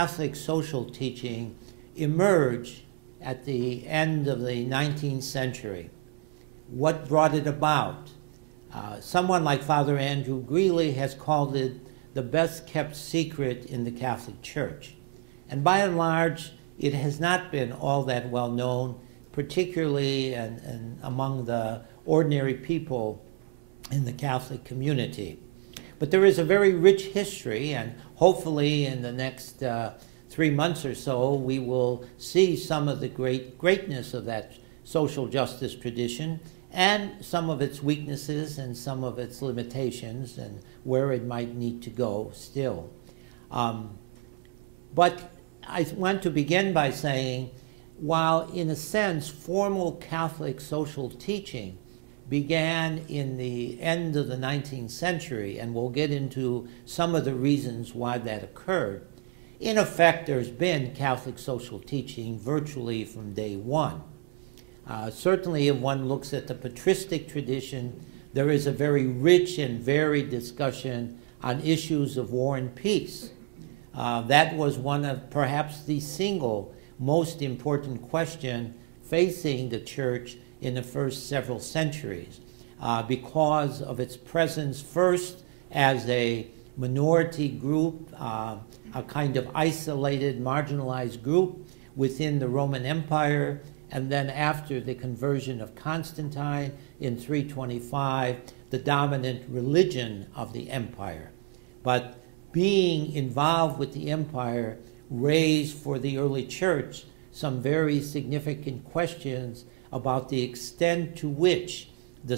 Catholic social teaching emerged at the end of the 19th century. What brought it about? Someone like Father Andrew Greeley has called it the best kept secret in the Catholic Church. And by and large, it has not been all that well known, particularly and among the ordinary people in the Catholic community. But there is a very rich history, and hopefully in the next 3 months or so, we will see some of the greatness of that social justice tradition and some of its weaknesses and some of its limitations and where it might need to go still. But I want to begin by saying, while in a sense formal Catholic social teaching began in the end of the 19th century, and we'll get into some of the reasons why that occurred, in effect there's been Catholic social teaching virtually from day one. Certainly if one looks at the patristic tradition, there is a very rich and varied discussion on issues of war and peace. That was one of perhaps the single most important question facing the Church in the first several centuries because of its presence first as a minority group, a kind of isolated, marginalized group within the Roman Empire, and then after the conversion of Constantine in 325, the dominant religion of the empire. But being involved with the empire raised for the early church some very significant questions about the extent to which the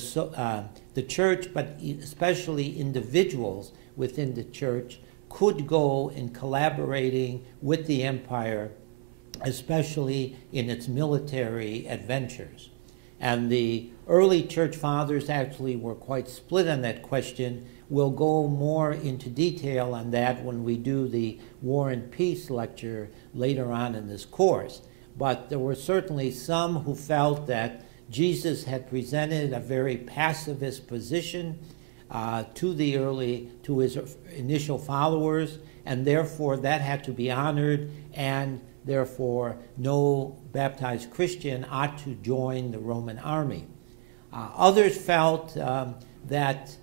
church, but especially individuals within the church, could go in collaborating with the empire, especially in its military adventures. And the early church fathers actually were quite split on that question. We'll go more into detail on that when we do the War and Peace lecture later on in this course. But there were certainly some who felt that Jesus had presented a very pacifist position to his initial followers, and therefore that had to be honored, and therefore no baptized Christian ought to join the Roman army. Others felt that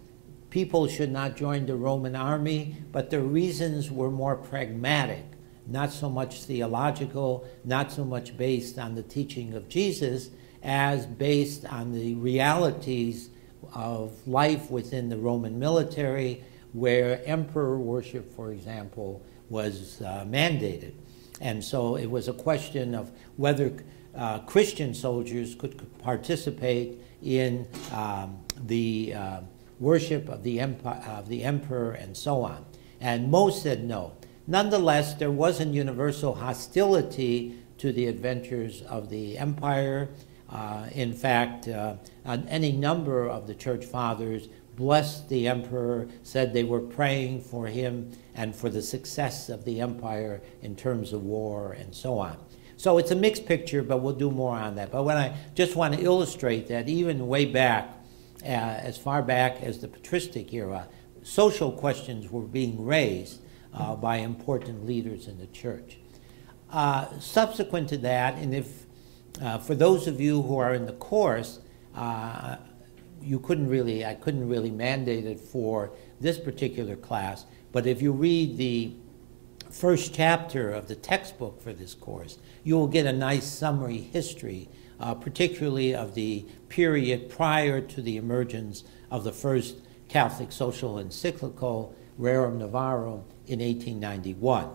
people should not join the Roman army, but their reasons were more pragmatic, not so much theological, not so much based on the teaching of Jesus, as based on the realities of life within the Roman military, where emperor worship, for example, was mandated. And so it was a question of whether Christian soldiers could participate in the worship of the emperor and so on. And most said no. Nonetheless, there wasn't universal hostility to the adventures of the empire. In fact, any number of the church fathers blessed the emperor, said they were praying for him and for the success of the empire in terms of war and so on. So it's a mixed picture, but we'll do more on that. But when I just want to illustrate that even way back, as far back as the patristic era, social questions were being raised by important leaders in the church. Subsequent to that, and if for those of you who are in the course, I couldn't really mandate it for this particular class, but if you read the first chapter of the textbook for this course, you will get a nice summary history, particularly of the period prior to the emergence of the first Catholic social encyclical, Rerum Novarum, in 1891.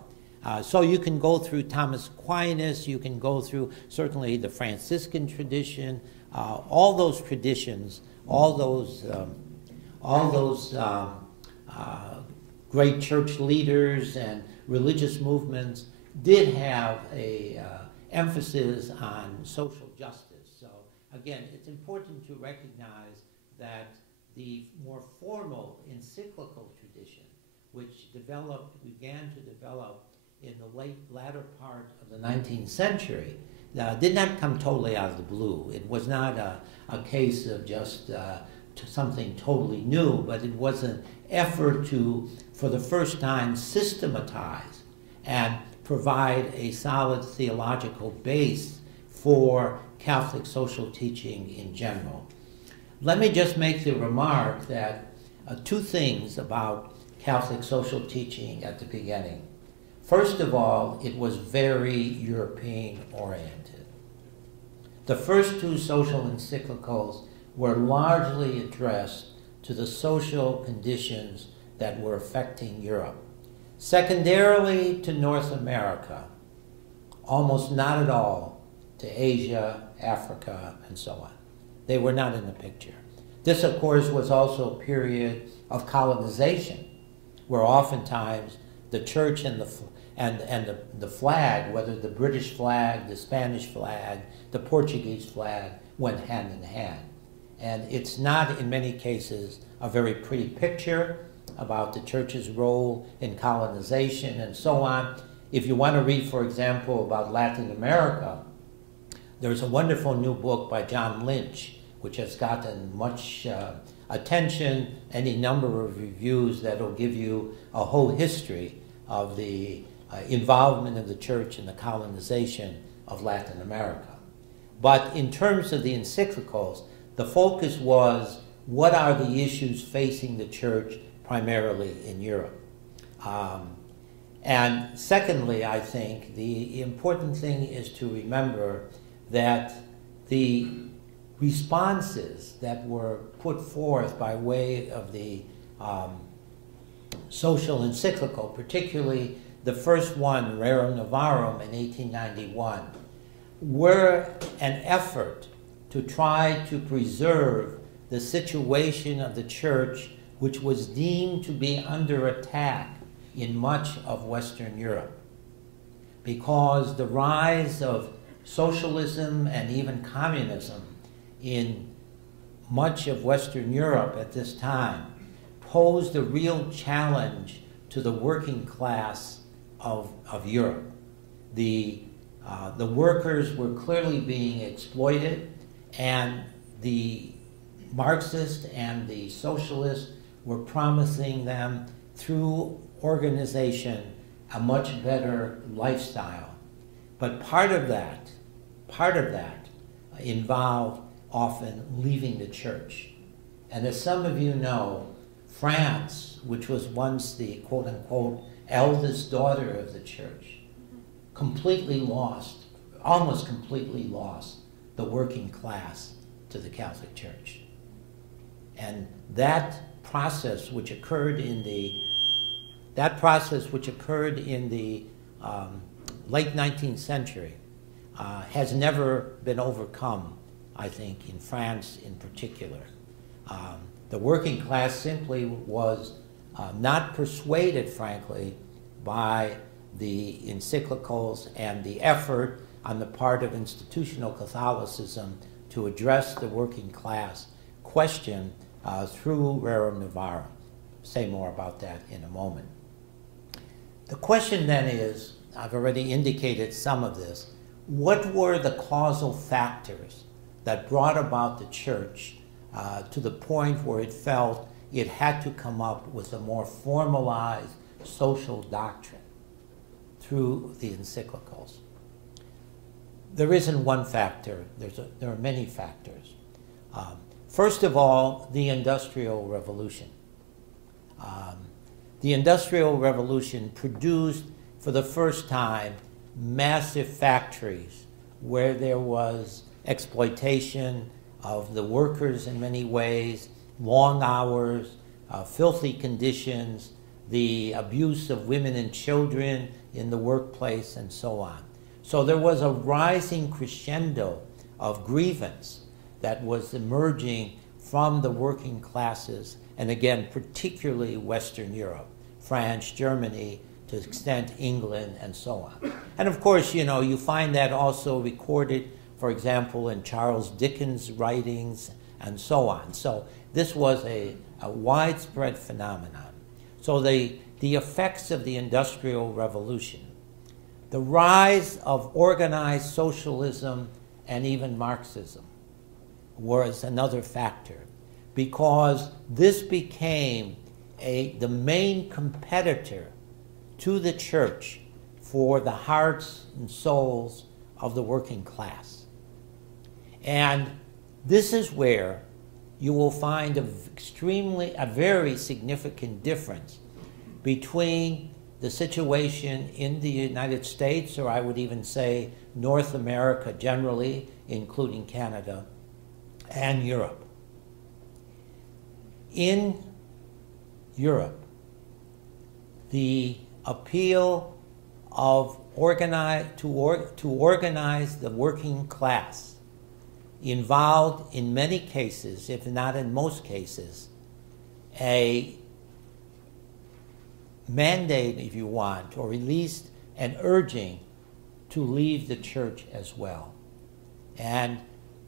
So you can go through Thomas Aquinas, you can go through certainly the Franciscan tradition, all those traditions, all those great church leaders and religious movements did have a emphasis on social justice. So again, it's important to recognize that the more formal encyclical tradition, which began to develop in the latter part of the 19th century, did not come totally out of the blue. It was not a case of just something totally new, but it was an effort to, for the first time, systematize and provide a solid theological base for Catholic social teaching in general. Let me just make the remark that two things about Catholic social teaching at the beginning. First of all, it was very European-oriented. The first two social encyclicals were largely addressed to the social conditions that were affecting Europe. Secondarily, to North America, almost not at all to Asia, Africa, and so on. They were not in the picture. This, of course, was also a period of colonization, where oftentimes the church and the flag, whether the British flag, the Spanish flag, the Portuguese flag, went hand in hand. And it's not, in many cases, a very pretty picture about the church's role in colonization and so on. If you want to read, for example, about Latin America, there's a wonderful new book by John Lynch, which has gotten much attention, any number of reviews that will give you a whole history of the involvement of the church in the colonization of Latin America. But in terms of the encyclicals, the focus was, what are the issues facing the church primarily in Europe? And secondly, I think the important thing is to remember that the responses that were put forth by way of the social encyclical, particularly the first one, Rerum Novarum, in 1891, were an effort to try to preserve the situation of the church, which was deemed to be under attack in much of Western Europe, because the rise of socialism and even communism in much of Western Europe at this time posed a real challenge to the working class of Europe. The workers were clearly being exploited, and the Marxists and the socialists were promising them, through organization, a much better lifestyle. But part of that involved often leaving the church. And as some of you know, France, which was once the quote-unquote eldest daughter of the church, completely lost, almost completely lost, the working class to the Catholic Church. And that process which occurred in the late 19th century has never been overcome, I think, in France in particular. The working class simply was not persuaded, frankly, by the encyclicals and the effort on the part of institutional Catholicism to address the working class question through Rerum Novarum. Say more about that in a moment. The question then is, I've already indicated some of this, what were the causal factors that brought about the church to the point where it felt it had to come up with a more formalized social doctrine through the encyclicals? There isn't one factor. There are many factors. First of all, the Industrial Revolution. The Industrial Revolution produced, for the first time, massive factories where there was exploitation of the workers in many ways, long hours, filthy conditions, the abuse of women and children in the workplace, and so on. So there was a rising crescendo of grievance that was emerging from the working classes, and again, particularly Western Europe, France, Germany, to extent England, and so on. And of course, you find that also recorded, for example, in Charles Dickens' writings, and so on. So this was a widespread phenomenon. So the effects of the Industrial Revolution, the rise of organized socialism and even Marxism was another factor, because this became the main competitor to the church for the hearts and souls of the working class. And this is where you will find a very significant difference between the situation in the United States, or I would even say North America generally, including Canada, and Europe. In Europe, the appeal of to organize the working class involved in many cases, if not in most cases, a mandate, if you want, or at least an urging to leave the church as well. And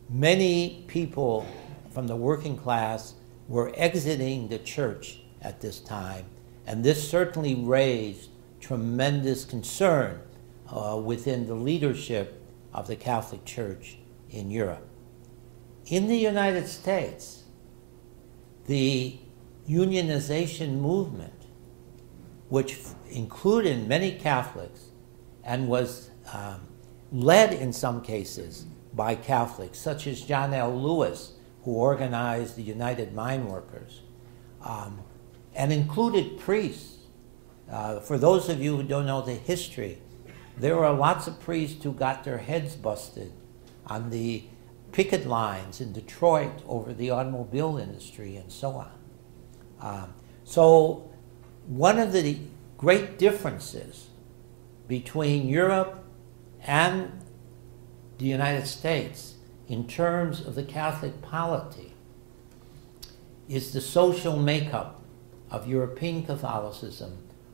many people from the working class were exiting the church at this time, and this certainly raised tremendous concern within the leadership of the Catholic Church in Europe. In the United States, the unionization movement, which included many Catholics and was led in some cases by Catholics, such as John L. Lewis, who organized the United Mine Workers, and included priests. For those of you who don't know the history, there were lots of priests who got their heads busted on the picket lines in Detroit over the automobile industry and so on. So one of the great differences between Europe and the United States in terms of the Catholic polity is the social makeup of European Catholicism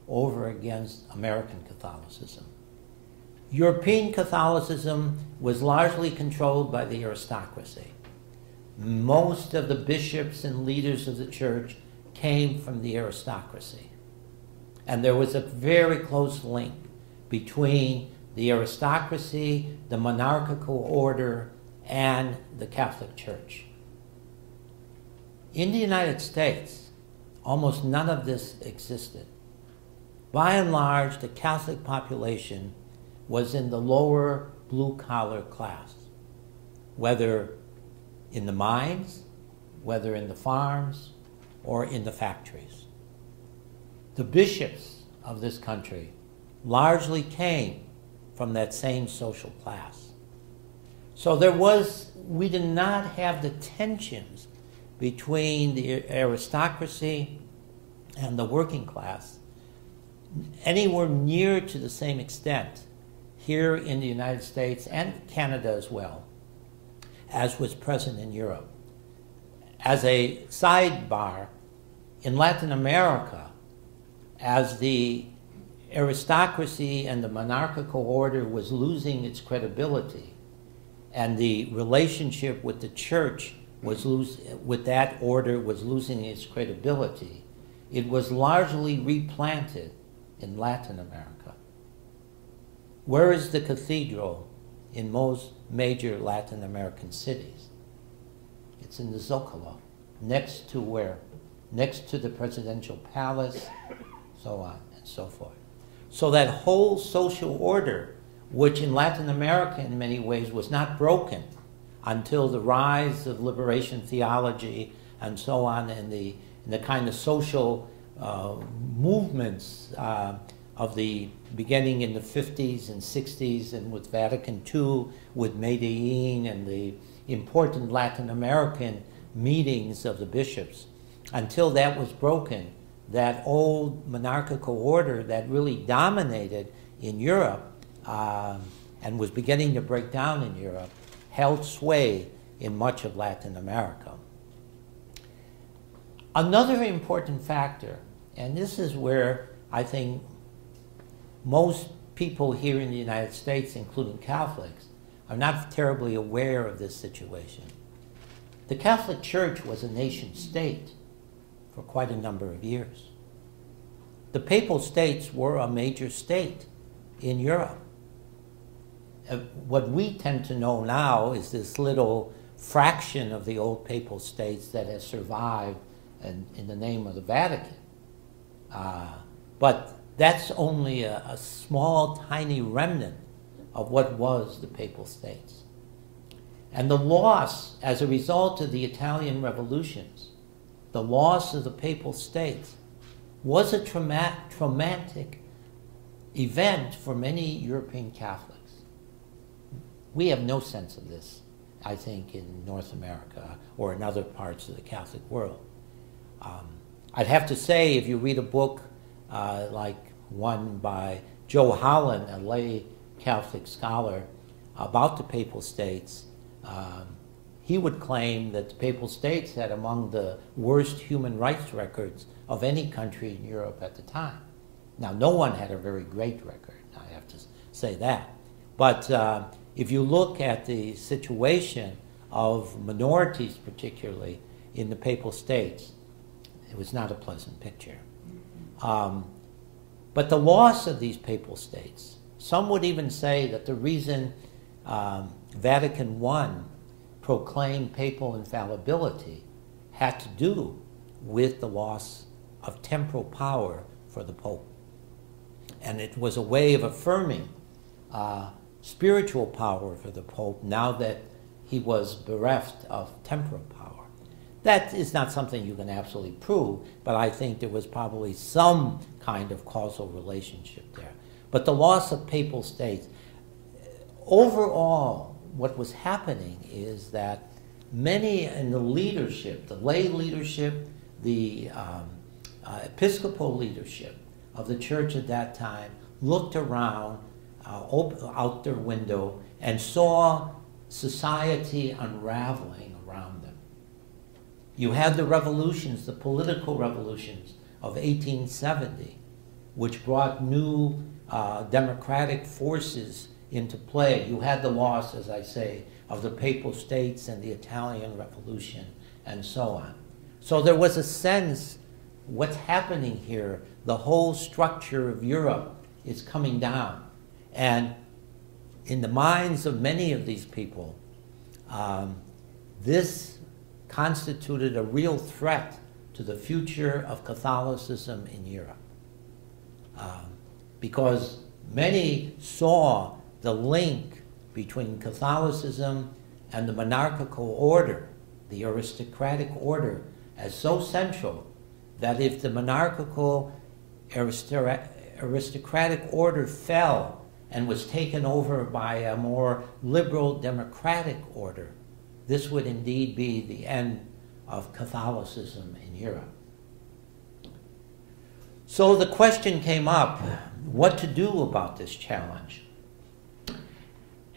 over against American Catholicism. European Catholicism was largely controlled by the aristocracy. Most of the bishops and leaders of the church came from the aristocracy. And there was a very close link between the aristocracy, the monarchical order, and the Catholic Church. In the United States, almost none of this existed. By and large, the Catholic population was in the lower blue-collar class, whether in the mines, whether in the farms, or in the factories. The bishops of this country largely came from that same social class. So we did not have the tensions between the aristocracy and the working class anywhere near to the same extent here in the United States and Canada as well, as was present in Europe. As a sidebar, in Latin America, as the aristocracy and the monarchical order was losing its credibility, and the relationship with the church with that order was losing its credibility, it was largely replanted in Latin America. Where is the cathedral in most major Latin American cities? It's in the Zocalo, next to where? Next to the presidential palace, so on and so forth. So that whole social order, which in Latin America in many ways was not broken until the rise of liberation theology and so on, and the kind of social movements of the beginning in the 50s and 60s, and with Vatican II, with Medellin, and the important Latin American meetings of the bishops. Until that was broken, that old monarchical order that really dominated in Europe and was beginning to break down in Europe held sway in much of Latin America. Another important factor, and this is where I think most people here in the United States, including Catholics, are not terribly aware of this situation. The Catholic Church was a nation state for quite a number of years. The Papal States were a major state in Europe. What we tend to know now is this little fraction of the old Papal States that has survived in the name of the Vatican. But that's only a small, tiny remnant of what was the Papal States. And the loss, as a result of the Italian revolutions, the loss of the Papal States was a traumatic event for many European Catholics. We have no sense of this, I think, in North America or in other parts of the Catholic world. I'd have to say, if you read a book like one by Joe Holland, a lay Catholic scholar, about the Papal States, he would claim that the Papal States had among the worst human rights records of any country in Europe at the time. Now, no one had a very great record, I have to say that. But if you look at the situation of minorities, particularly in the Papal States, it was not a pleasant picture. But the loss of these Papal States, some would even say that the reason Vatican I proclaimed papal infallibility had to do with the loss of temporal power for the Pope. And it was a way of affirming spiritual power for the Pope now that he was bereft of temporal power. That is not something you can absolutely prove, but I think there was probably some kind of causal relationship there. But the loss of Papal States, overall, what was happening is that many in the leadership, the lay leadership, the episcopal leadership of the church at that time looked around out their window and saw society unraveling around them. You had the revolutions, the political revolutions of 1870, which brought new democratic forces into play. You had the loss, as I say, of the Papal States and the Italian Revolution and so on. So there was a sense, what's happening here, the whole structure of Europe is coming down. And in the minds of many of these people, this constituted a real threat to the future of Catholicism in Europe. Because many saw the link between Catholicism and the monarchical order, the aristocratic order, as so central that if the monarchical aristocratic order fell and was taken over by a more liberal democratic order, this would indeed be the end of Catholicism in Europe. So the question came up, what to do about this challenge?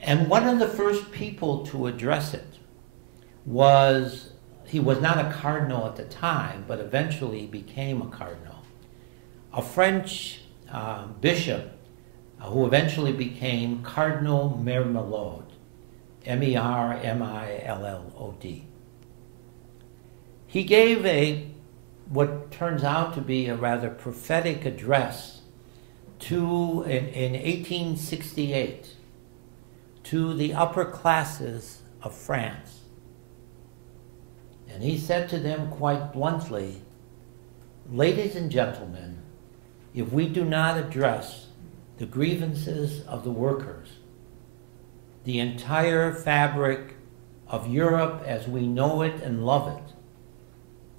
And one of the first people to address it was, he was not a cardinal at the time, but eventually became a cardinal, a French bishop who eventually became Cardinal Mermillod, M-E-R-M-I-L-L-O-D. He gave what turns out to be a rather prophetic address in 1868 to the upper classes of France. And he said to them quite bluntly, "Ladies and gentlemen, if we do not address the grievances of the workers, the entire fabric of Europe as we know it and love it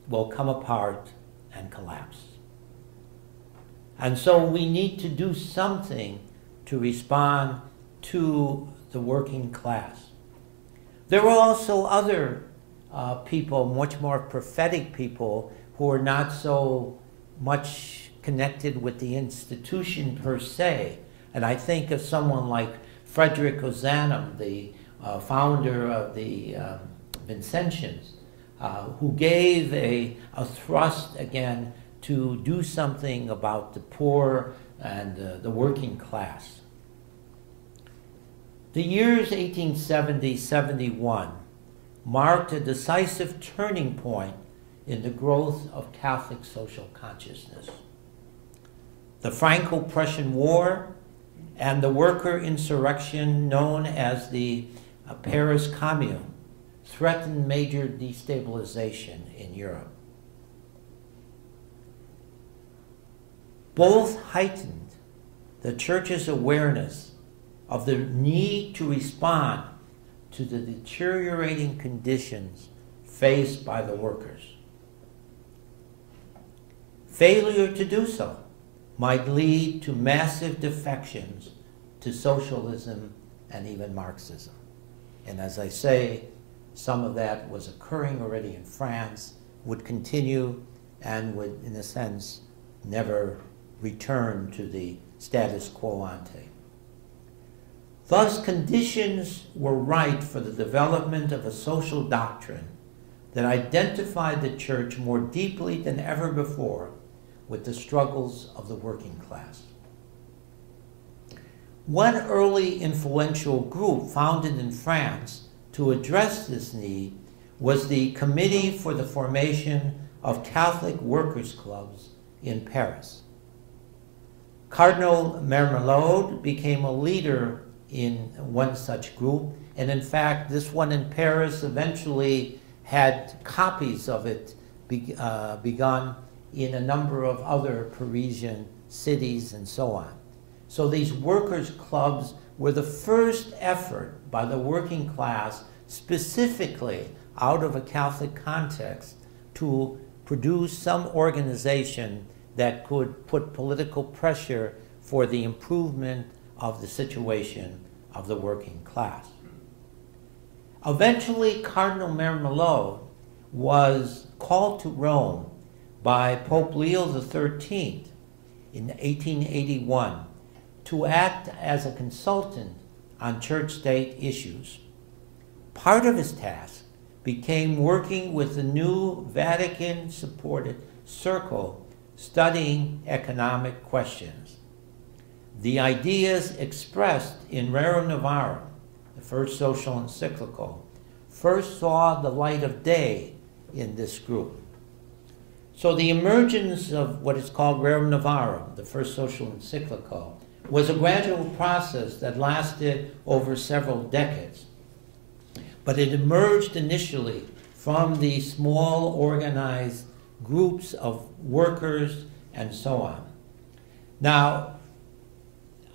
will come apart and collapse. And so we need to do something to respond to the working class." There were also other people, much more prophetic people, who were not so much connected with the institution per se. And I think of someone like Frederick O.S.M, the founder of the Vincentians, who gave a thrust again to do something about the poor and the working class. The years 1870-71 marked a decisive turning point in the growth of Catholic social consciousness. The Franco-Prussian War and the worker insurrection known as the Paris Commune threatened major destabilization in Europe. both heightened the church's awareness of the need to respond to the deteriorating conditions faced by the workers. Failure to do so might lead to massive defections to socialism and even Marxism. And as I say, some of that was occurring already in France, would continue, and would, in a sense, never return to the status quo ante. Thus, conditions were right for the development of a social doctrine that identified the church more deeply than ever before with the struggles of the working class. One early influential group founded in France to address this need was the Committee for the Formation of Catholic Workers' Clubs in Paris. Cardinal Mermelot became a leader in one such group, and in fact, this one in Paris eventually had copies of it begun in a number of other Parisian cities and so on. So these workers' clubs were the first effort by the working class, specifically out of a Catholic context, to produce some organization that could put political pressure for the improvement of the situation of the working class. Eventually, Cardinal Mermelot was called to Rome by Pope Leo XIII in 1881 to act as a consultant on church-state issues. Part of his task became working with the new Vatican-supported circle studying economic questions. The ideas expressed in Rerum Novarum, the first social encyclical, first saw the light of day in this group. So the emergence of what is called Rerum Novarum, the first social encyclical, was a gradual process that lasted over several decades. But it emerged initially from the small organized groups of workers and so on. Now,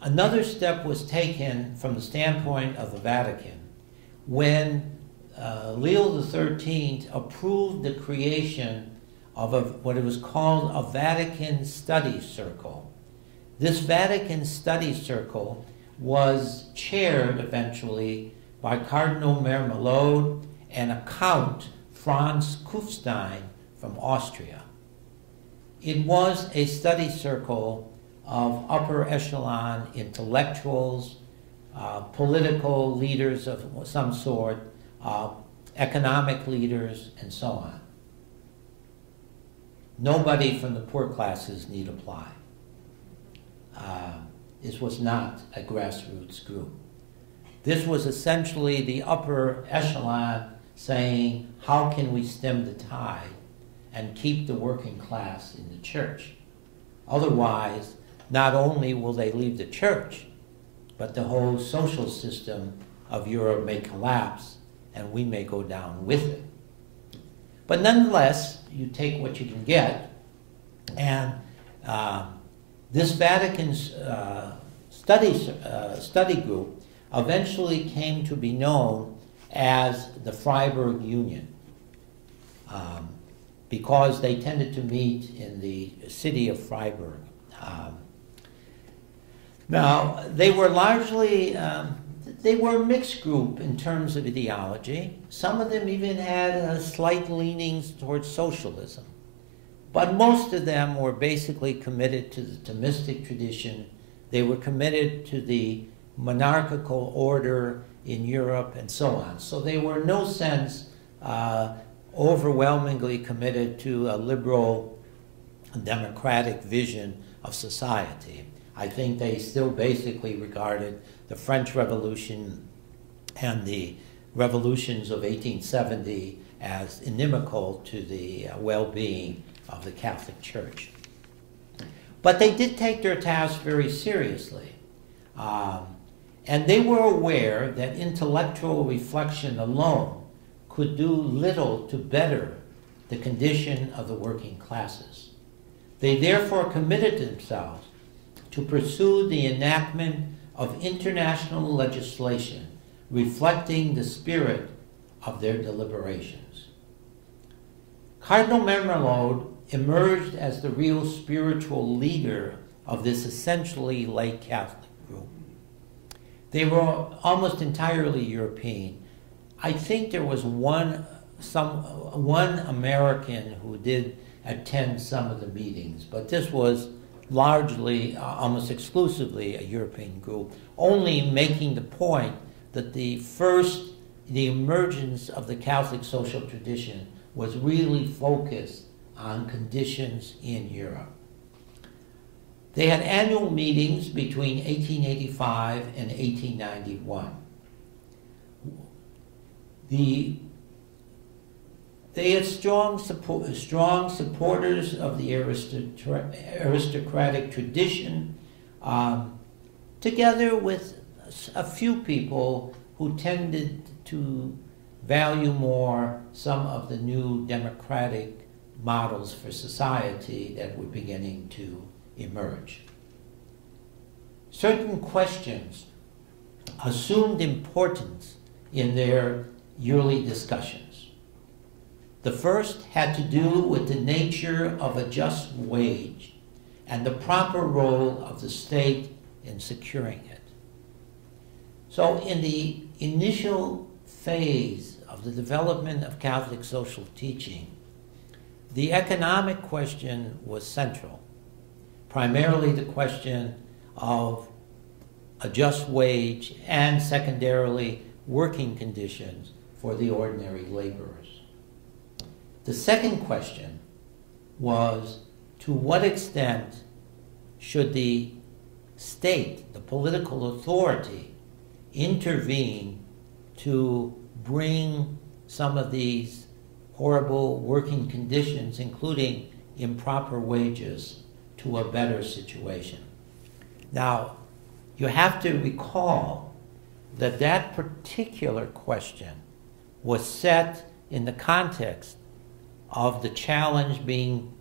another step was taken from the standpoint of the Vatican when Leo XIII approved the creation of what it was called a Vatican Study Circle. This Vatican Study Circle was chaired eventually by Cardinal Mermelot and a Count, Franz Kufstein, from Austria. It was a study circle of upper echelon intellectuals, political leaders of some sort, economic leaders, and so on. Nobody from the poor classes need apply. This was not a grassroots group. This was essentially the upper echelon saying, how can we stem the tide and keep the working class in the church? Otherwise, not only will they leave the church, but the whole social system of Europe may collapse and we may go down with it. But nonetheless, you take what you can get, and this Vatican study group eventually came to be known as the Freiburg Union because they tended to meet in the city of Freiburg. Now, they were largely, they were a mixed group in terms of ideology. Some of them even had slight leanings towards socialism. But most of them were basically committed to the Thomistic tradition. They were committed to the monarchical order in Europe and so on. So they were in no sense overwhelmingly committed to a liberal democratic vision of society. I think they still basically regarded the French Revolution and the revolutions of 1870 as inimical to the well-being of the Catholic Church. But they did take their task very seriously. And they were aware that intellectual reflection alone could do little to better the condition of the working classes. They therefore committed themselves to pursue the enactment of international legislation reflecting the spirit of their deliberations. Cardinal Mermelot emerged as the real spiritual leader of this essentially lay Catholic group. They were almost entirely European. I think there was one American who did attend some of the meetings, but this was largely, almost exclusively, a European group, only making the point that the emergence of the Catholic social tradition was really focused on conditions in Europe. They had annual meetings between 1885 and 1891. They had strong supporters of the aristocratic tradition, together with a few people who tended to value more some of the new democratic models for society that were beginning to emerge. Certain questions assumed importance in their yearly discussions. The first had to do with the nature of a just wage and the proper role of the state in securing it. So in the initial phase of the development of Catholic social teaching, the economic question was central, primarily the question of a just wage and secondarily working conditions for the ordinary laborers. The second question was, to what extent should the state, the political authority, intervene to bring some of these horrible working conditions, including improper wages, to a better situation? Now, you have to recall that that particular question was set in the context of the challenge being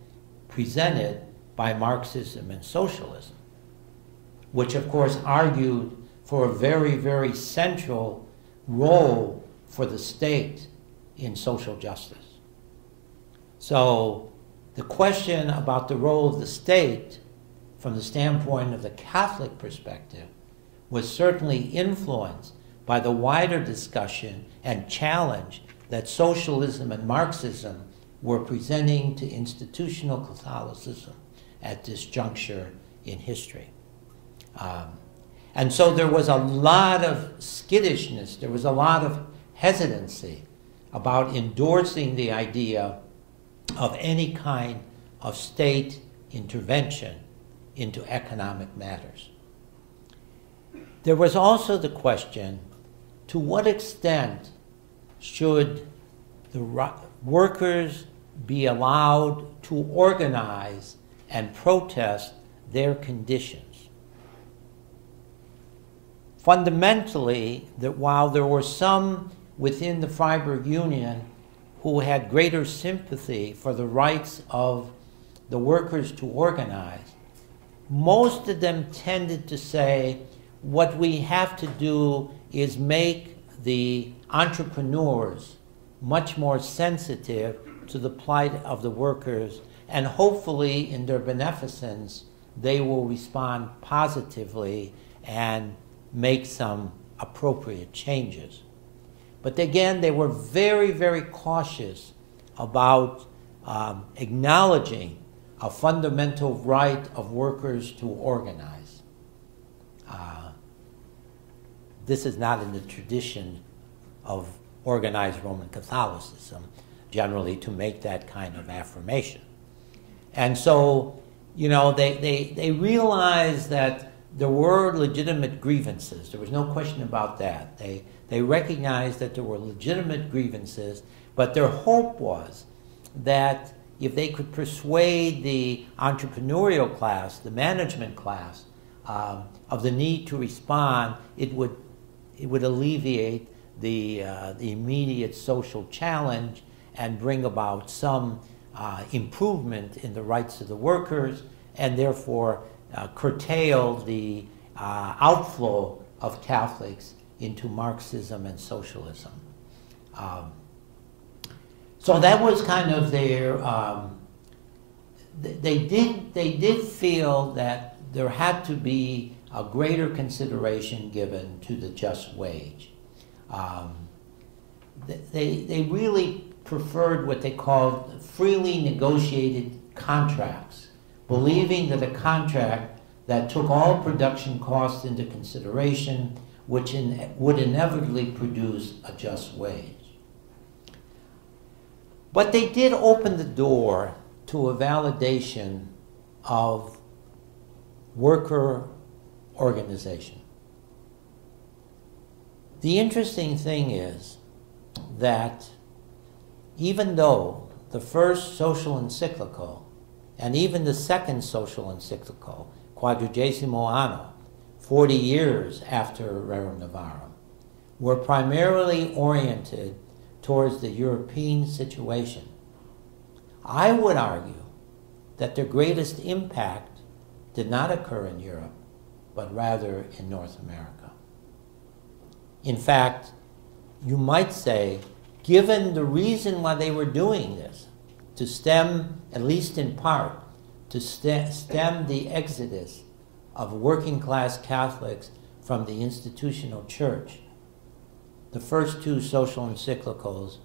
presented by Marxism and socialism, which of course argued for a very, very central role for the state in social justice. So the question about the role of the state from the standpoint of the Catholic perspective was certainly influenced by the wider discussion and challenge that socialism and Marxism were presenting to institutional Catholicism at this juncture in history. And so there was a lot of skittishness, there was a lot of hesitancy about endorsing the idea of any kind of state intervention into economic matters. There was also the question, to what extent should the workers be allowed to organize and protest their conditions? Fundamentally, that while there were some within the Freiburg Union who had greater sympathy for the rights of the workers to organize, most of them tended to say, what we have to do is make the entrepreneurs much more sensitive to the plight of the workers, and hopefully in their beneficence they will respond positively and make some appropriate changes. But again, they were very, very cautious about acknowledging a fundamental right of workers to organize. This is not in the tradition of organized Roman Catholicism, generally, to make that kind of affirmation. And so, you know, they realized that there were legitimate grievances. There was no question about that. They recognized that there were legitimate grievances, but their hope was that if they could persuade the entrepreneurial class, the management class, of the need to respond, it would alleviate the immediate social challenge and bring about some improvement in the rights of the workers, and therefore curtailed the outflow of Catholics into Marxism and socialism. So that was kind of their. They did feel that there had to be a greater consideration given to the just wage. They really preferred what they called freely negotiated contracts, believing that a contract that took all production costs into consideration would inevitably produce a just wage. But they did open the door to a validation of worker organization. The interesting thing is that even though the first social encyclical and even the second social encyclical, Quadragesimo Anno, 40 years after Rerum Novarum, were primarily oriented towards the European situation, I would argue that their greatest impact did not occur in Europe, but rather in North America. In fact, you might say, given the reason why they were doing this, to stem, at least in part, to stem the exodus of working class Catholics from the institutional church, the first two social encyclicals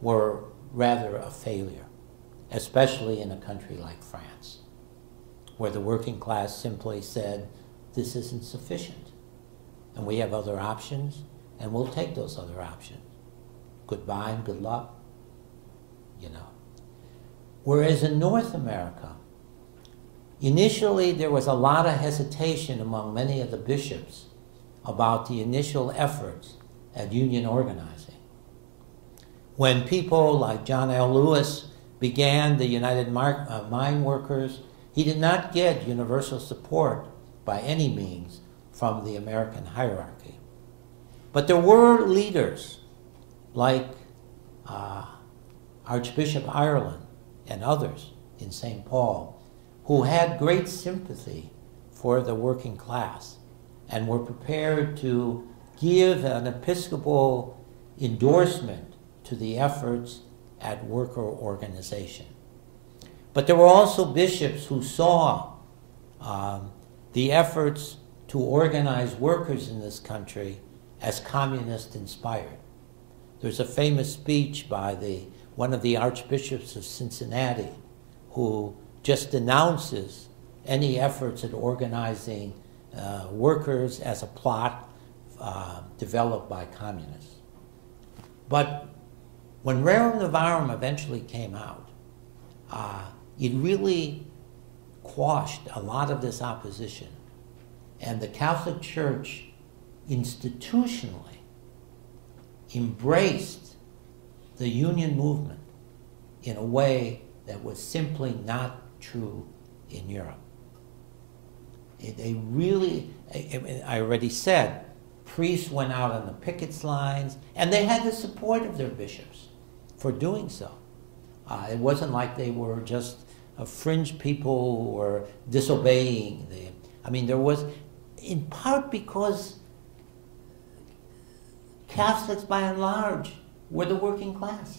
were rather a failure, especially in a country like France, where the working class simply said, this isn't sufficient, and we have other options, and we'll take those other options. Goodbye and good luck, you know. Whereas in North America, initially there was a lot of hesitation among many of the bishops about the initial efforts at union organizing. When people like John L. Lewis began the United Mine Workers, he did not get universal support by any means from the American hierarchy. But there were leaders like Archbishop Ireland and others in St. Paul who had great sympathy for the working class and were prepared to give an episcopal endorsement to the efforts at worker organization. But there were also bishops who saw the efforts to organize workers in this country as communist-inspired. There's a famous speech by one of the archbishops of Cincinnati who just denounces any efforts at organizing workers as a plot developed by communists. But when Rerum Novarum eventually came out, it really quashed a lot of this opposition. And the Catholic Church institutionally embraced the union movement in a way that was simply not true in Europe. I already said, priests went out on the picket lines, and they had the support of their bishops for doing so. It wasn't like they were just fringe people who were disobeying. There was, in part because Catholics, by and large, were the working class.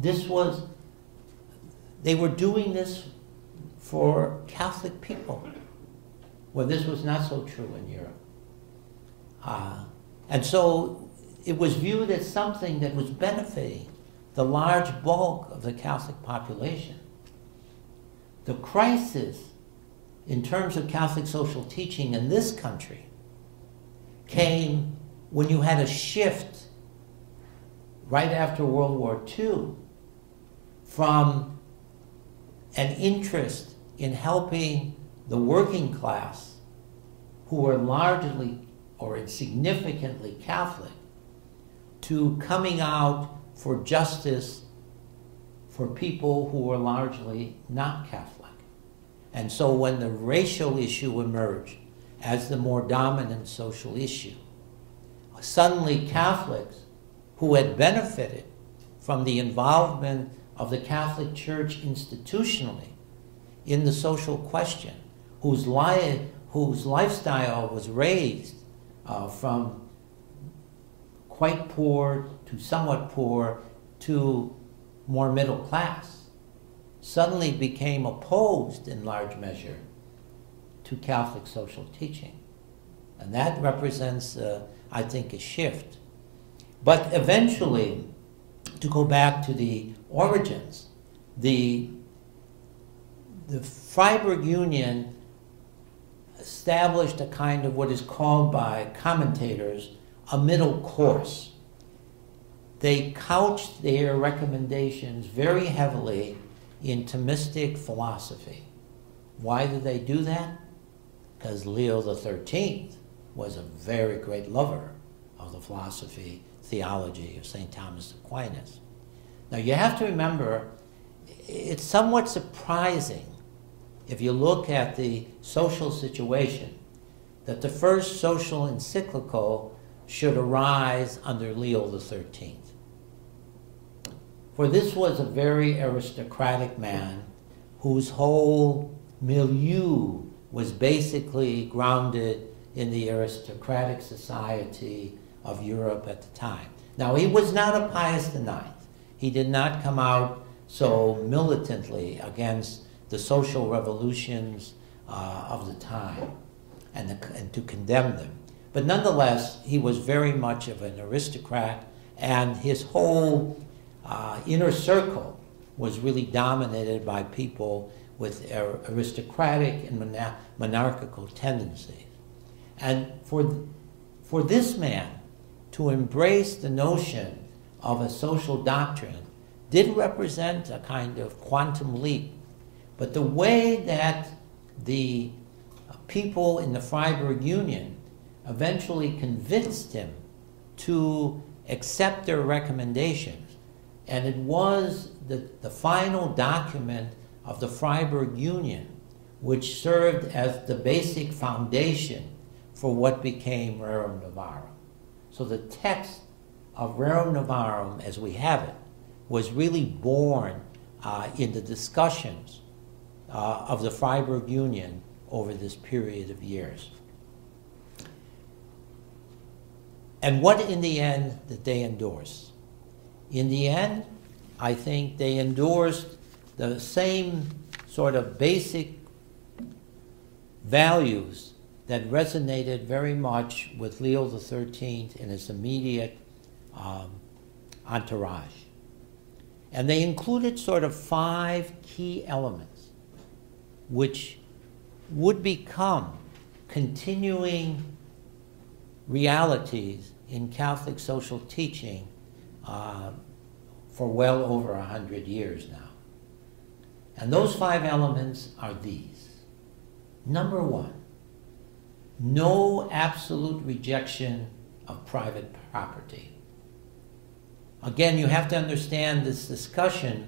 They were doing this for Catholic people. Well, this was not so true in Europe. And so it was viewed as something that was benefiting the large bulk of the Catholic population. The crisis in terms of Catholic social teaching in this country came when you had a shift right after World War II from an interest in helping the working class, who were largely or significantly Catholic, to coming out for justice for people who were largely not Catholic. And so when the racial issue emerged as the more dominant social issue, suddenly Catholics who had benefited from the involvement of the Catholic Church institutionally in the social question, whose lifestyle was raised from quite poor to somewhat poor to more middle class, suddenly became opposed in large measure to Catholic social teaching. And that represents, I think, a shift. But eventually, to go back to the origins, the Freiburg Union established a kind of what is called by commentators a middle course. They couched their recommendations very heavily in Thomistic philosophy. Why did they do that? Because Leo XIII was a very great lover of the philosophy, theology of St. Thomas Aquinas. Now you have to remember, it's somewhat surprising if you look at the social situation that the first social encyclical should arise under Leo XIII. For this was a very aristocratic man whose whole milieu was basically grounded in the aristocratic society of Europe at the time. Now, he was not a Pius IX. He did not come out so militantly against the social revolutions of the time and to condemn them. But nonetheless, he was very much of an aristocrat, and his whole inner circle was really dominated by people with aristocratic and monarchical tendencies. And for this man to embrace the notion of a social doctrine did represent a kind of quantum leap. But the way that the people in the Freiburg Union eventually convinced him to accept their recommendations, and it was the final document of the Freiburg Union which served as the basic foundation for what became Rerum Novarum. So the text of Rerum Novarum, as we have it, was really born in the discussions of the Freiburg Union over this period of years. And what, in the end, did they endorse? In the end, I think they endorsed the same sort of basic values that resonated very much with Leo XIII and his immediate entourage. And they included sort of 5 key elements which would become continuing realities in Catholic social teaching for well over 100 years now. And those 5 elements are these. Number 1, no absolute rejection of private property. Again, you have to understand this discussion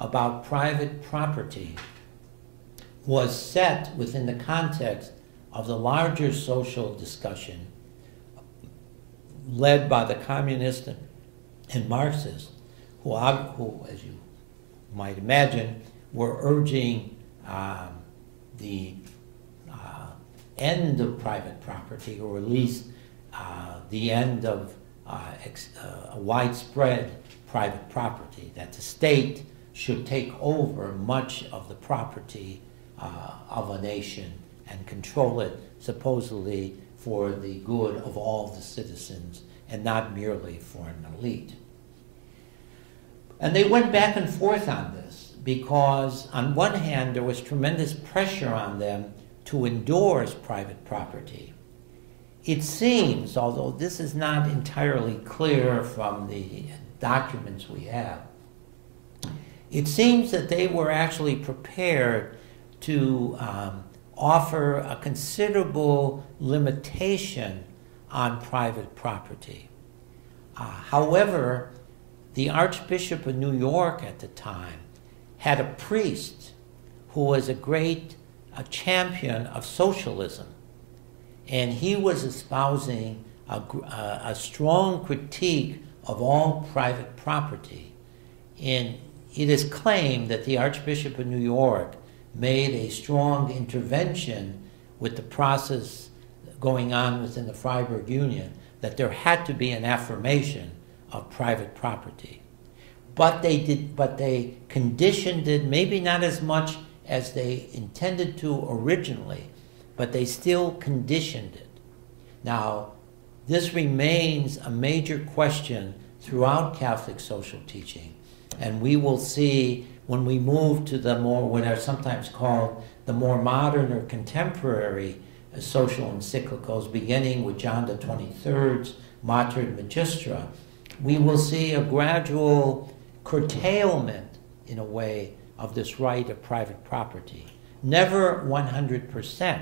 about private property was set within the context of the larger social discussion led by the communists and Marxists, who, as you might imagine, were urging the end of private property, or at least the end of widespread private property, that the state should take over much of the property of a nation and control it supposedly for the good of all the citizens and not merely for an elite. And they went back and forth on this because on one hand there was tremendous pressure on them to endorse private property. It seems, although this is not entirely clear from the documents we have, it seems that they were actually prepared to offer a considerable limitation on private property. However, the Archbishop of New York at the time had a priest who was a great champion of socialism, and he was espousing a strong critique of all private property. And it is claimed that the Archbishop of New York made a strong intervention with the process going on within the Freiburg Union, that there had to be an affirmation of private property. But they conditioned it, maybe not as much as they intended to originally, but they still conditioned it. Now, this remains a major question throughout Catholic social teaching, and we will see when we move to the more, what are sometimes called the more modern or contemporary social encyclicals, beginning with John the 23rd's Mater Magistra, we will see a gradual curtailment, in a way, of this right of private property. Never 100%,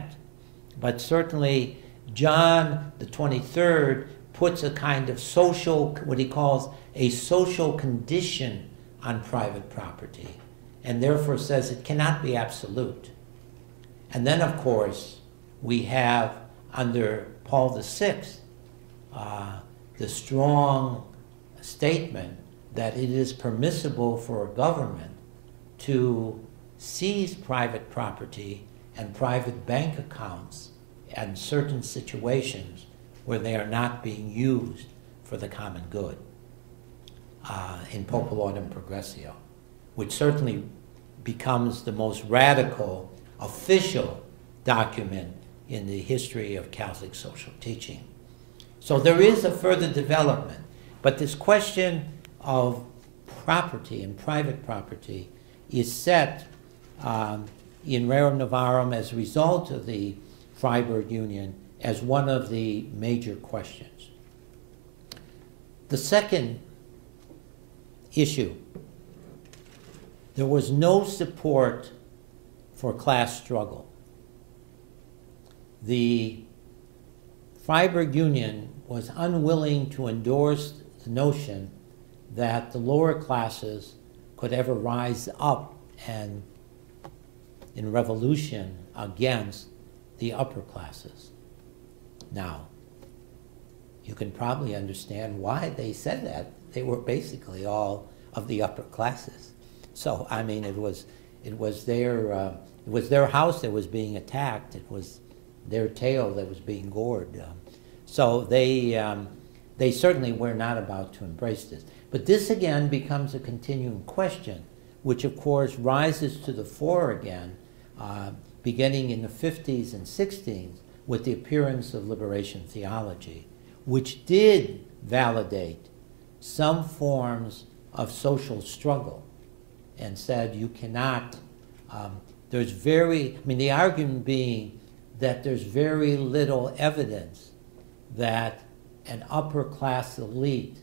but certainly John the 23rd puts a kind of social, what he calls a social condition on private property, and therefore says it cannot be absolute. And then, of course, we have, under Paul VI, the strong statement that it is permissible for a government to seize private property and private bank accounts in certain situations where they are not being used for the common good, in Papal Autem Progressio, which certainly becomes the most radical official document in the history of Catholic social teaching. So there is a further development, but this question of property and private property is set in Rerum Novarum as a result of the Freiburg Union as one of the major questions. The second issue, there was no support for class struggle. The Freiburg Union was unwilling to endorse the notion that the lower classes could ever rise up and in revolution against the upper classes. Now, you can probably understand why they said that. They were basically all of the upper classes. So, I mean, it was their house that was being attacked. It was their tail that was being gored. So they certainly were not about to embrace this. But this again becomes a continuing question, which of course rises to the fore again, beginning in the 50s and 60s with the appearance of liberation theology, which did validate some forms of social struggle and said you cannot, the argument being that there's very little evidence that an upper class elite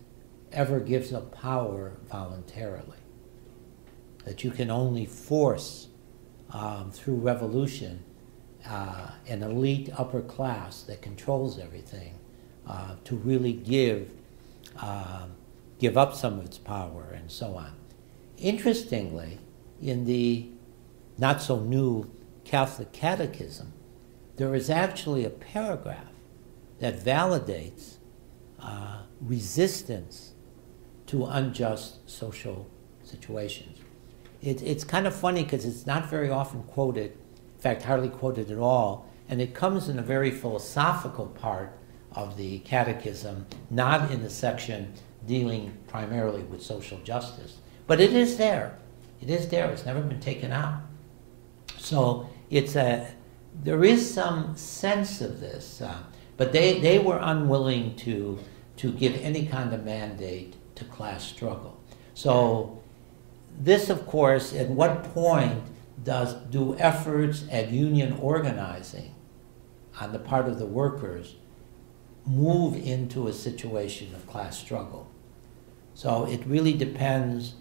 ever gives up power voluntarily. That you can only force through revolution an elite upper class that controls everything to really give up some of its power and so on. Interestingly, in the not so new Catholic Catechism, there is actually a paragraph that validates resistance to unjust social situations. It's kind of funny because it's not very often quoted, in fact, hardly quoted at all, and it comes in a very philosophical part of the Catechism, not in the section dealing primarily with social justice. But it is there. It is there. It's never been taken out. So there is some sense of this, but they were unwilling to give any kind of mandate to class struggle. So this, of course, at what point do efforts at union organizing on the part of the workers move into a situation of class struggle? So it really depends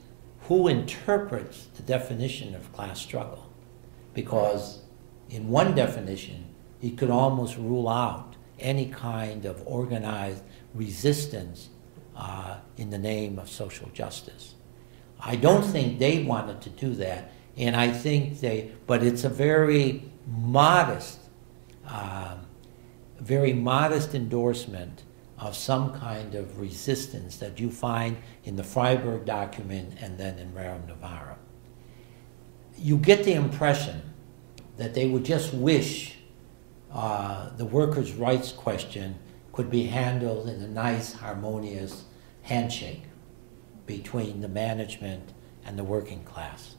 who interprets the definition of class struggle, because in one definition, it could almost rule out any kind of organized resistance in the name of social justice. I don't think they wanted to do that, and I think but it's a very modest endorsement of some kind of resistance that you find in the Freiburg document and then in Rerum Novarum. You get the impression that they would just wish the workers' rights question could be handled in a nice, harmonious handshake between the management and the working class.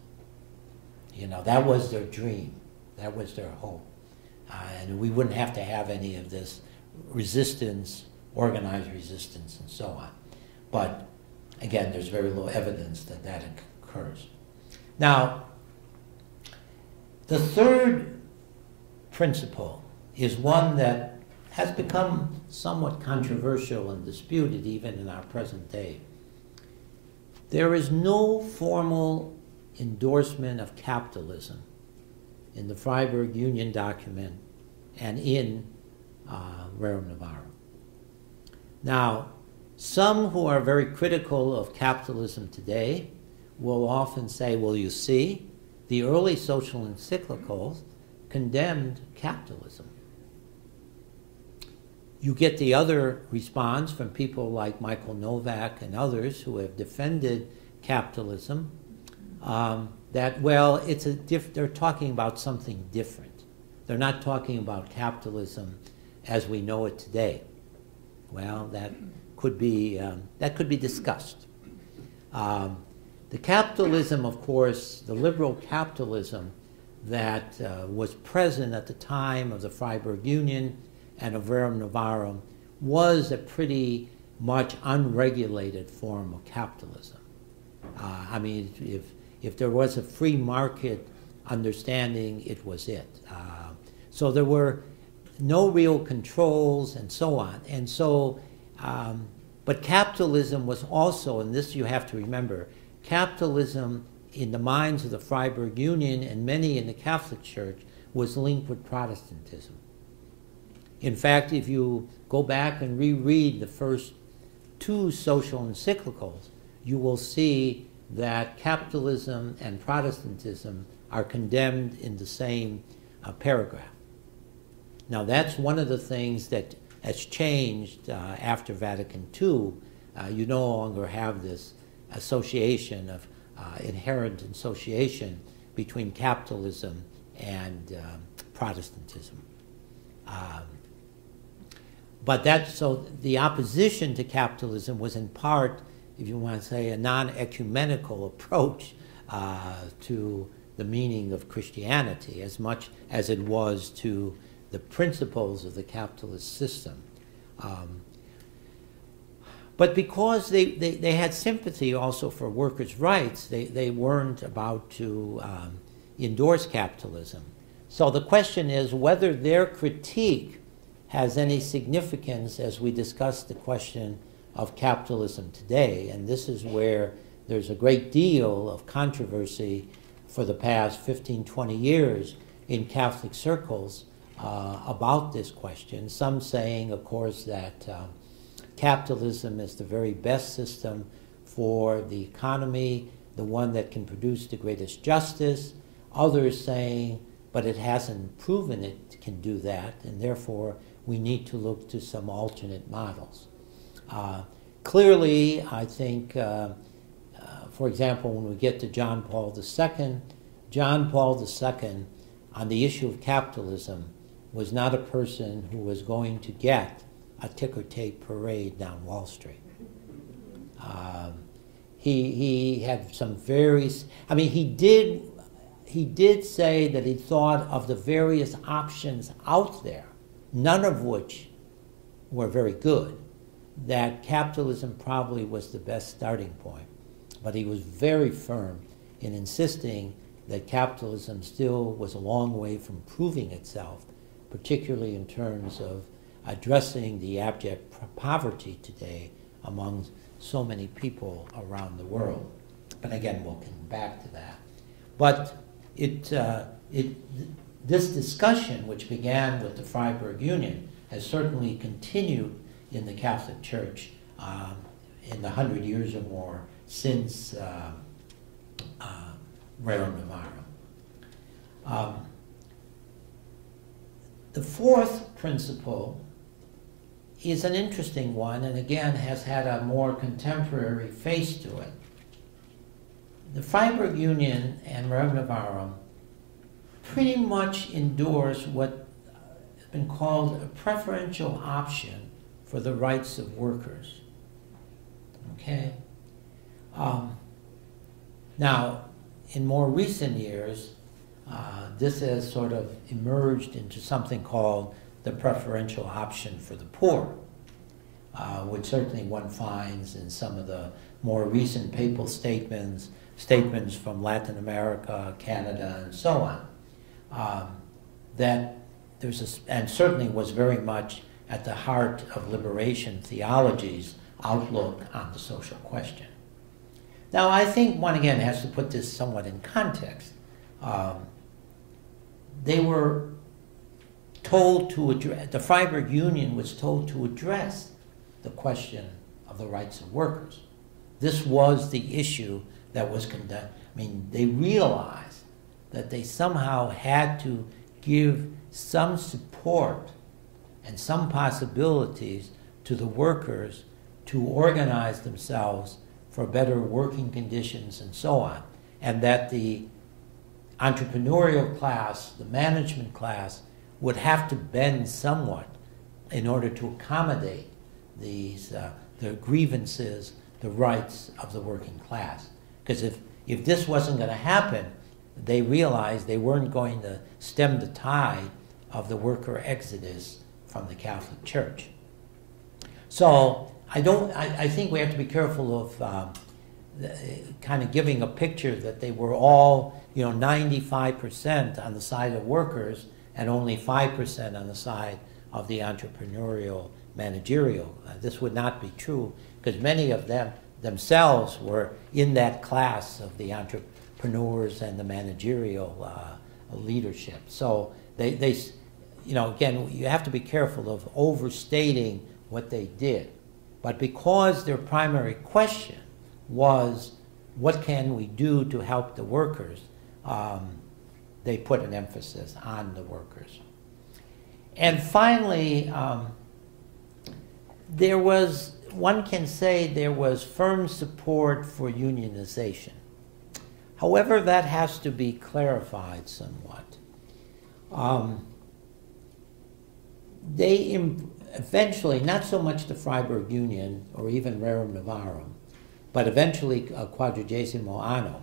You know, that was their dream. That was their hope. And we wouldn't have to have any of this resistance, organized resistance, and so on. But again, there's very little evidence that that occurs. Now, the third principle is one that has become somewhat controversial and disputed even in our present day. There is no formal endorsement of capitalism in the Freiburg Union document and in Rerum Novarum. Now, some who are very critical of capitalism today will often say, well, you see, the early social encyclicals condemned capitalism. You get the other response from people like Michael Novak and others who have defended capitalism, that, well, they're talking about something different. They're not talking about capitalism as we know it today. Well, that could be discussed. The capitalism, of course, the liberal capitalism that was present at the time of the Freiburg Union and of Rerum Novarum was a pretty much unregulated form of capitalism. I mean, if there was a free market understanding, it was it. So there were no real controls and so on. And so, but capitalism was also, and this you have to remember, capitalism in the minds of the Freiburg Union and many in the Catholic Church was linked with Protestantism. In fact, if you go back and reread the first two social encyclicals, you will see that capitalism and Protestantism are condemned in the same paragraph. Now, that's one of the things that has changed after Vatican II. You no longer have this association of inherent association between capitalism and Protestantism. So the opposition to capitalism was in part, if you want to say, a non-ecumenical approach to the meaning of Christianity as much as it was to the principles of the capitalist system. But because they had sympathy also for workers' rights, they weren't about to endorse capitalism. So the question is whether their critique has any significance as we discuss the question of capitalism today. And this is where there's a great deal of controversy for the past 15, 20 years in Catholic circles about this question. Some saying, of course, that capitalism is the very best system for the economy, the one that can produce the greatest justice. Others saying, but it hasn't proven it can do that, and therefore we need to look to some alternate models. Clearly, I think, for example, when we get to John Paul II, John Paul II, on the issue of capitalism, was not a person who was going to get a ticker tape parade down Wall Street. He had some very, I mean, he did say that he thought of the various options out there, none of which were very good, that capitalism probably was the best starting point. But he was very firm in insisting that capitalism still was a long way from proving itself, particularly in terms of addressing the abject poverty today among so many people around the world. But again, we'll come back to that. But this discussion, which began with the Freiburg Union, has certainly continued in the Catholic Church in the 100 years or more since Rerum Novarum. The fourth principle is an interesting one, and again has had a more contemporary face to it. The Freiburg Union and Rerum Novarum pretty much endorse what has been called a preferential option for the rights of workers. Okay? Now, in more recent years, this has sort of emerged into something called the preferential option for the poor, which certainly one finds in some of the more recent papal statements from Latin America, Canada, and so on, that there's and certainly was very much at the heart of liberation theology's outlook on the social question. Now, I think one again has to put this somewhat in context. They were told to address, the Freiburg Union was told to address the question of the rights of workers. This was the issue that was conducted. I mean, they realized that they somehow had to give some support and some possibilities to the workers to organize themselves for better working conditions and so on, and that the entrepreneurial class, the management class, would have to bend somewhat in order to accommodate these the grievances, the rights of the working class. Because if this wasn't going to happen, they realized they weren't going to stem the tide of the worker exodus from the Catholic Church. So I think we have to be careful of kind of giving a picture that they were all, 95% on the side of workers and only 5% on the side of the entrepreneurial managerial. This would not be true because many of them themselves were in that class of the entrepreneurs and the managerial leadership. So they again, you have to be careful of overstating what they did. But because their primary question was, what can we do to help the workers, they put an emphasis on the workers. And finally, one can say there was firm support for unionization. However, that has to be clarified somewhat. They eventually, not so much the Freiburg Union or even Rerum Novarum, but eventually Quadragesimo Anno,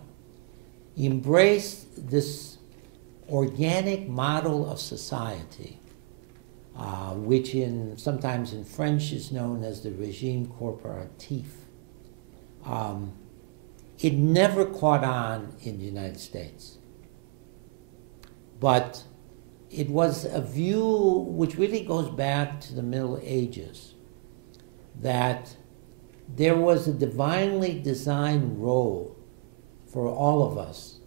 embraced this organic model of society, which sometimes in French is known as the régime corporatif. It never caught on in the United States, but it was a view which really goes back to the Middle Ages, that there was a divinely designed role for all of us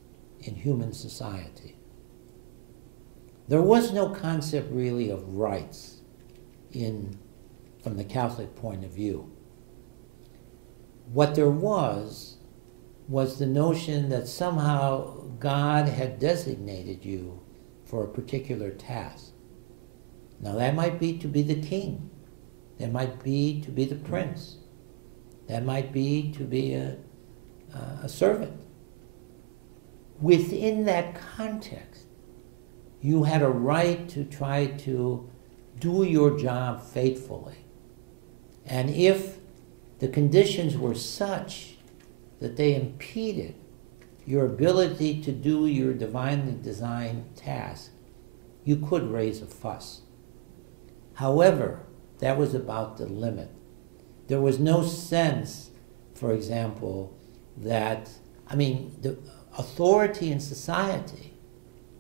in human society. There was no concept really of rights from the Catholic point of view. What there was the notion that somehow God had designated you for a particular task. Now that might be to be the king. That might be to be the prince. That might be to be a servant. Within that context, you had a right to try to do your job faithfully. And if the conditions were such that they impeded your ability to do your divinely designed task, you could raise a fuss. However, that was about the limit. There was no sense, for example, that, the authority in society